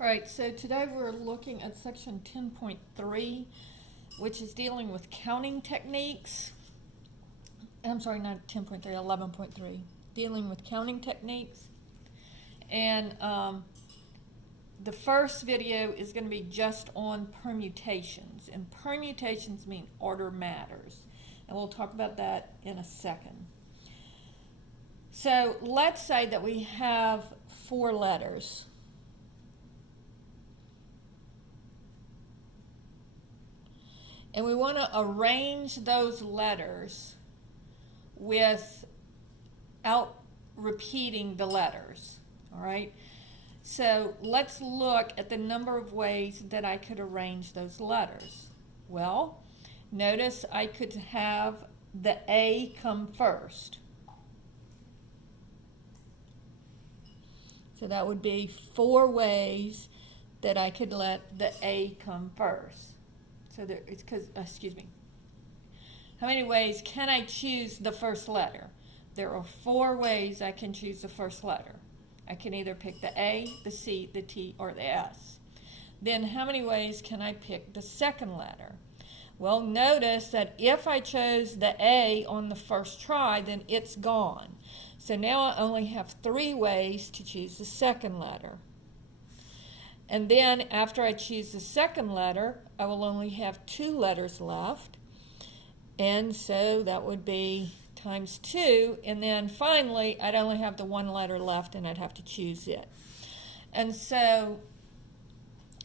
All right, so today we're looking at section 10.3, which is dealing with counting techniques. I'm sorry, not 10.3, 11.3, dealing with counting techniques. And the first video is going to be just on permutations, and permutations mean order matters, and we'll talk about that in a second. So let's say that we have 4 letters. And we want to arrange those letters without repeating the letters, all right? So let's look at the number of ways that I could arrange those letters. Well, notice I could have the A come first. So that would be 4 ways that I could let the A come first. So there, it's because, excuse me. How many ways can I choose the first letter? There are 4 ways I can choose the first letter. I can either pick the A, the C, the T, or the S. Then how many ways can I pick the second letter? Well, notice that if I chose the A on the first try, then it's gone. So now I only have 3 ways to choose the second letter. And then after I choose the second letter, I will only have 2 letters left. And so that would be times 2. And then finally, I'd only have the 1 letter left and I'd have to choose it. And so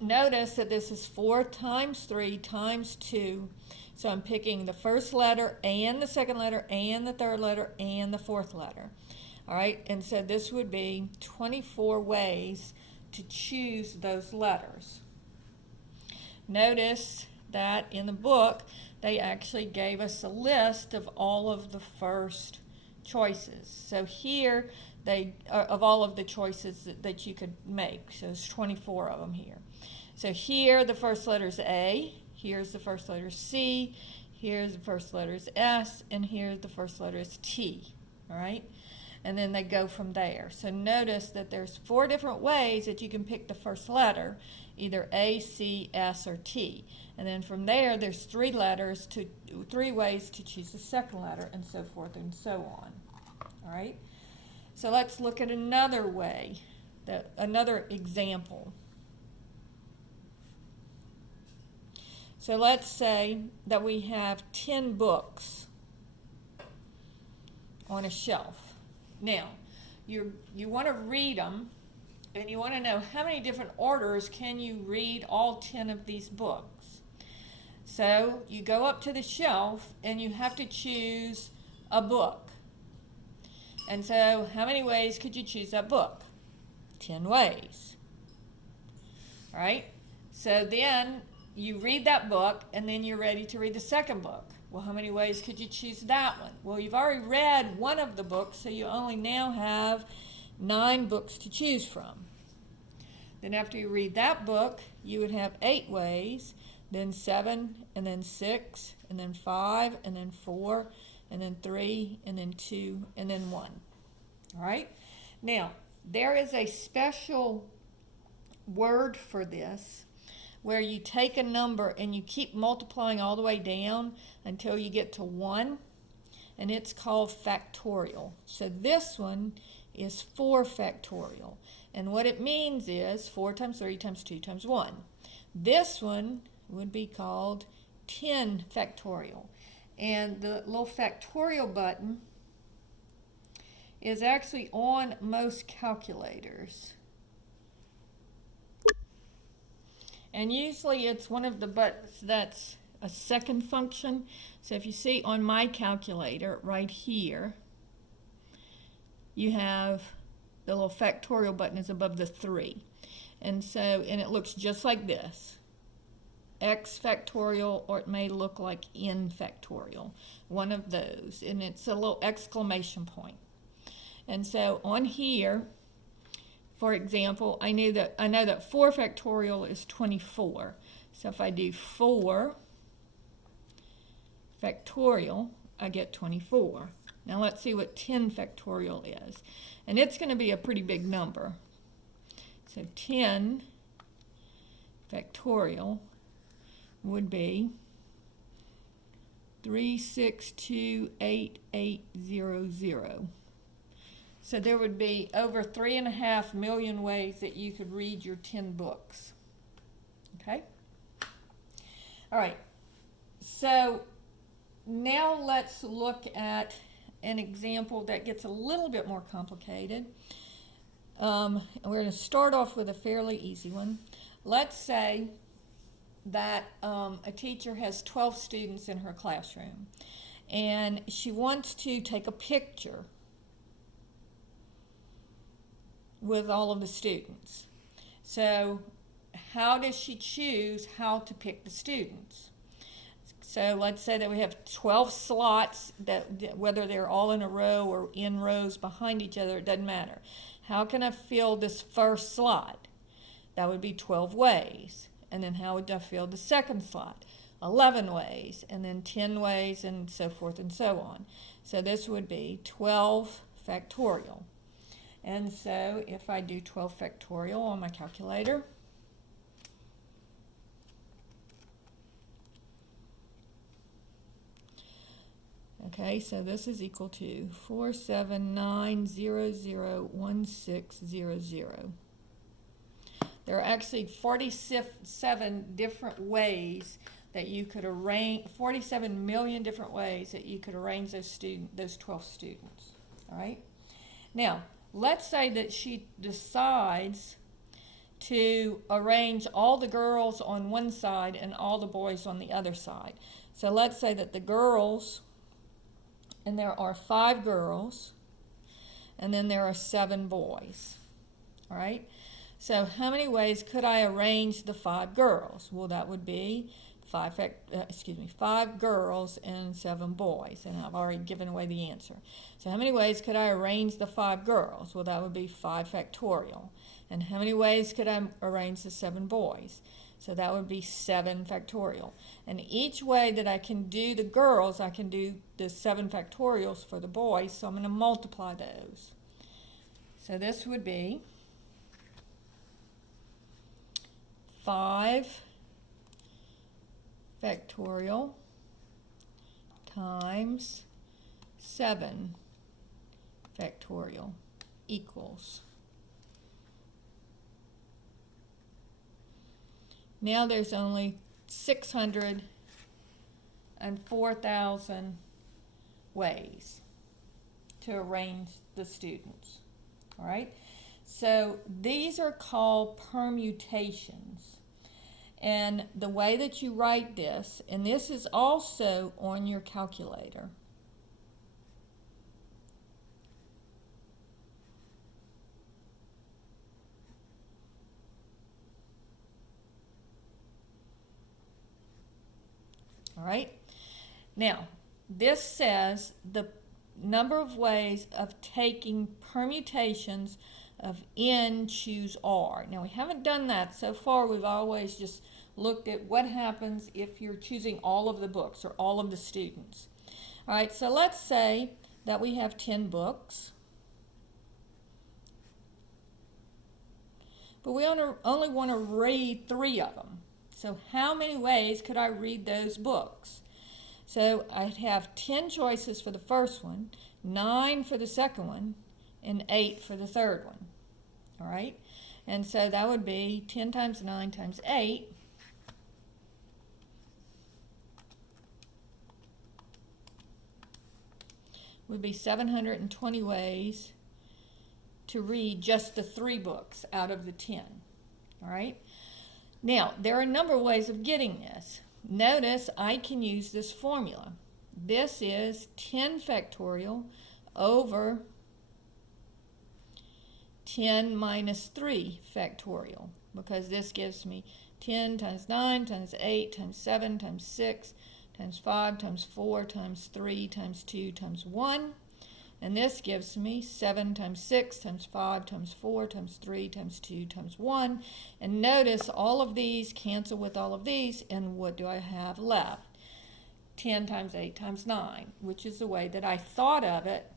notice that this is 4 times 3 times 2. So I'm picking the first letter and the second letter and the third letter and the fourth letter. All right, and so this would be 24 ways to choose those letters. Notice that in the book, they actually gave us a list of all of the first choices. So here, of all of the choices that you could make. So there's 24 of them here. So here, the first letter is A. Here's the first letter C. Here's the first letter is S. And here's the first letter is T. All right? And then they go from there. So notice that there's 4 different ways that you can pick the first letter, either A, C, S, or T. And then from there, there's 3 ways to choose the second letter, and so forth and so on. All right? So let's look at another way, another example. So let's say that we have 10 books on a shelf. Now, you want to read them, and you want to know how many different orders can you read all 10 of these books. So you go up to the shelf, and you have to choose a book. And so how many ways could you choose that book? 10 ways. All right? So then you read that book, and then you're ready to read the second book. Well, how many ways could you choose that one? Well, you've already read one of the books, so you only now have 9 books to choose from. Then after you read that book, you would have 8 ways, then 7, and then 6, and then 5, and then 4, and then 3, and then 2, and then 1. All right? Now, there is a special word for this, where you take a number and you keep multiplying all the way down until you get to 1, and it's called factorial. So this one is 4 factorial, and what it means is 4 times 3 times 2 times 1. This one would be called 10 factorial, and the little factorial button is actually on most calculators. And usually it's one of the buttons that's a second function. So if you see on my calculator right here, you have the little factorial button is above the 3. And it looks just like this. X factorial, or it may look like N factorial. One of those. And it's a little exclamation point. And so on here, for example, I know that 4 factorial is 24. So if I do 4 factorial, I get 24. Now let's see what 10 factorial is. And it's going to be a pretty big number. So 10 factorial would be 3628800. So there would be over 3.5 million ways that you could read your 10 books. Okay? All right. So now let's look at an example that gets a little bit more complicated. We're going to start off with a fairly easy one. Let's say that a teacher has 12 students in her classroom, and she wants to take a picture with all of the students. So how does she choose how to pick the students? So let's say that we have 12 slots, that whether they're all in a row or in rows behind each other, it doesn't matter. How can I fill this first slot? That would be 12 ways. And then how would I fill the second slot? 11 ways, and then 10 ways, and so forth and so on. So this would be 12 factorial. And so if I do 12 factorial on my calculator, okay, so this is equal to 479001600. There are actually 47 different ways that you could arrange, 47 million different ways that you could arrange those 12 students. All right? Now, let's say that she decides to arrange all the girls on one side and all the boys on the other side. So let's say that the girls, and there are 5 girls, and then there are 7 boys. All right? So how many ways could I arrange the 5 girls? Well, that would be 5 girls and 7 boys, and I've already given away the answer. So how many ways could I arrange the 5 girls? Well, that would be 5 factorial. And how many ways could I arrange the 7 boys? So that would be 7 factorial. And each way that I can do the girls, I can do the 7 factorials for the boys, so I'm going to multiply those. So this would be 5 factorial times 7 factorial equals. Now there's only 604,000 ways to arrange the students. All right? So these are called permutations. And the way that you write this, and this is also on your calculator. All right? Now, this says the number of ways of taking permutations of n choose r. Now, we haven't done that so far. We've always just looked at what happens if you're choosing all of the books or all of the students. All right, so let's say that we have 10 books, but we only want to read 3 of them. So how many ways could I read those books? So I'd have 10 choices for the first one, 9 for the second one, and 8 for the third one. All right? And so that would be 10 times 9 times 8. Would be 720 ways to read just the 3 books out of the 10. All right? Now, there are a number of ways of getting this. Notice I can use this formula. This is 10 factorial over 10 minus 3 factorial, because this gives me 10 times 9 times 8 times 7 times 6 times 5 times 4 times 3 times 2 times 1. And this gives me 7 times 6 times 5 times 4 times 3 times 2 times 1. And notice all of these cancel with all of these, and what do I have left? 10 times 8 times 9, which is the way that I thought of it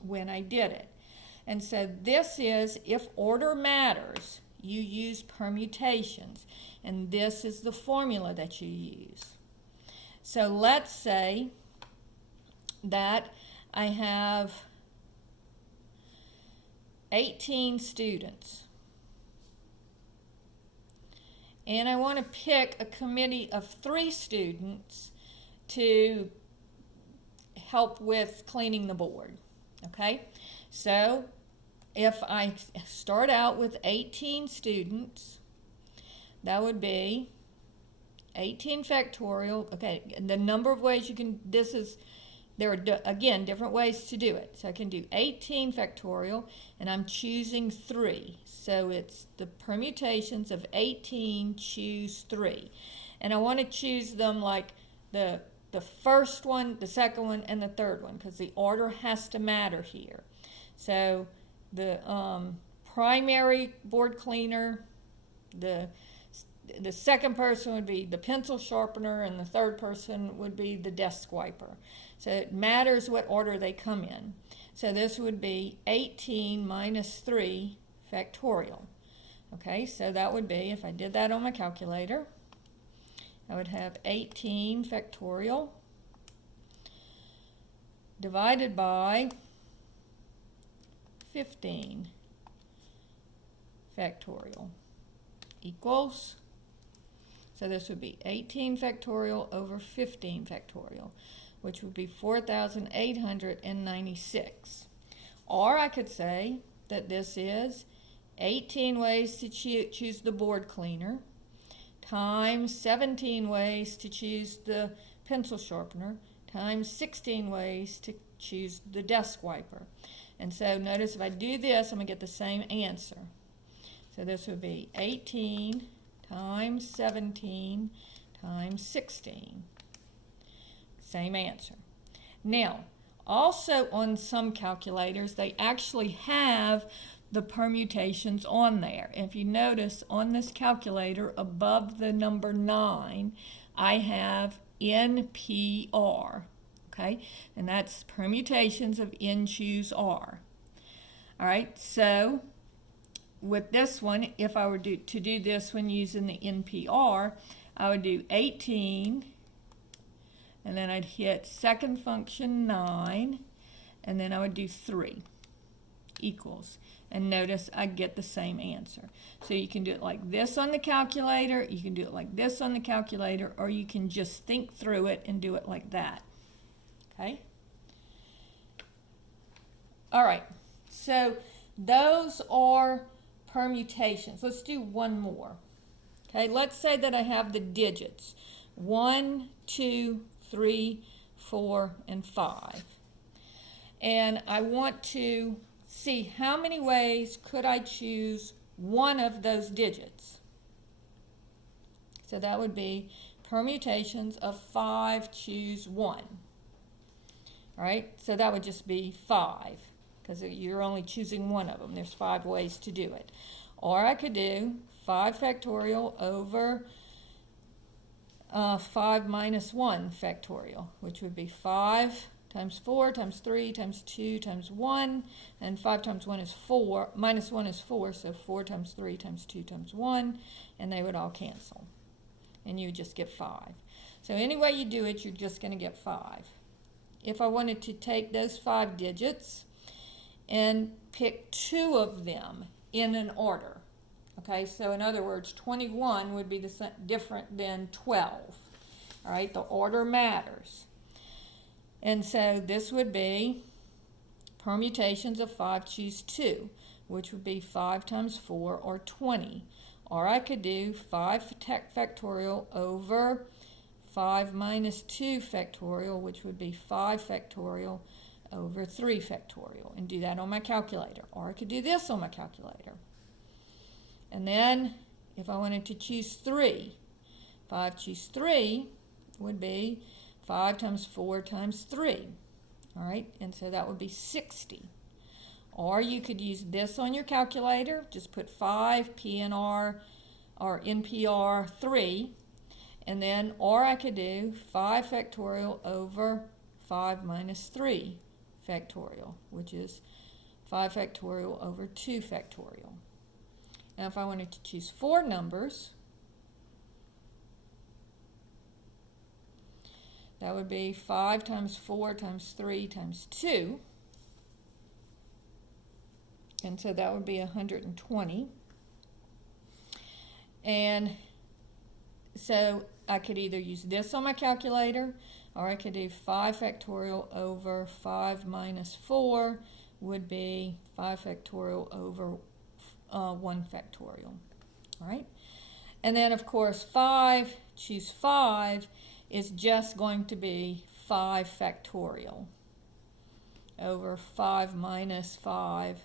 when I did it. And so this is, if order matters, you use permutations, and this is the formula that you use. So let's say that I have 18 students, and I want to pick a committee of 3 students to help with cleaning the board. Okay, so if I start out with 18 students, that would be 18 factorial. Okay, and the number of ways you can, there are, again, different ways to do it. So I can do 18 factorial, and I'm choosing 3. So it's the permutations of 18, choose 3. And I want to choose them like the first one, the second one, and the third one, because the order has to matter here. So the primary board cleaner, the second person would be the pencil sharpener, and the third person would be the desk wiper. So it matters what order they come in. So this would be 18 minus 3 factorial. Okay, so that would be, if I did that on my calculator, I would have 18 factorial divided by 15 factorial equals, so this would be 18 factorial over 15 factorial, which would be 4,896. Or I could say that this is 18 ways to choose the board cleaner times 17 ways to choose the pencil sharpener times 16 ways to choose the desk wiper. And so notice if I do this, I'm going to get the same answer. So this would be 18 times 17 times 16. Same answer. Now, also on some calculators, they actually have the permutations on there. If you notice on this calculator above the number 9, I have NPR, okay? And that's permutations of N choose R. All right, so with this one, if I were to do this one using the NPR, I would do 18, and then I'd hit second function 9, and then I would do 3 equals. And notice I get the same answer. So you can do it like this on the calculator, you can do it like this on the calculator, or you can just think through it and do it like that. Okay? All right, so those are permutations. Let's do one more. Okay, let's say that I have the digits 1, 2, 3, 4, and 5. And I want to see how many ways could I choose one of those digits. So that would be permutations of 5, choose 1. All right, so that would just be 5, because you're only choosing one of them. There's 5 ways to do it. Or I could do 5 factorial over 5 minus 1 factorial, which would be 5 times 4 times 3 times 2 times 1, and 5 times 1 is 4, minus 1 is 4, so 4 times 3 times 2 times 1, and they would all cancel. And you would just get 5. So any way you do it, you're just going to get 5. If I wanted to take those 5 digits and pick 2 of them in an order, okay, so in other words, 21 would be different than 12. All right, the order matters. And so this would be permutations of 5, choose 2, which would be 5 times 4, or 20. Or I could do 5 factorial over 5 minus 2 factorial, which would be 5 factorial over 3 factorial, and do that on my calculator. Or I could do this on my calculator. And then if I wanted to choose 3, 5 choose 3 would be 5 times 4 times 3. All right, and so that would be 60. Or you could use this on your calculator. Just put 5 PNR or NPR 3, and then, or I could do 5 factorial over 5 minus 3 factorial, which is 5 factorial over 2 factorial. Now if I wanted to choose 4 numbers, that would be 5 times 4 times 3 times 2. And so that would be 120. And so I could either use this on my calculator, or I could do 5 factorial over 5 minus 4 would be 5 factorial over 1 factorial. All right? And then, of course, choose 5 is just going to be 5 factorial over 5 minus 5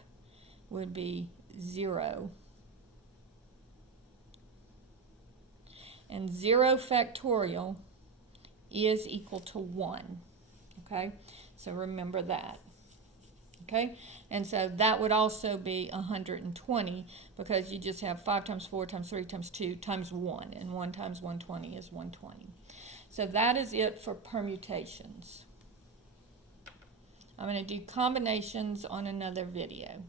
would be 0. And 0 factorial is equal to 1. Okay? So remember that. Okay? And so that would also be 120 because you just have 5 times 4 times 3 times 2 times 1. And 1 times 120 is 120. So that is it for permutations. I'm going to do combinations on another video.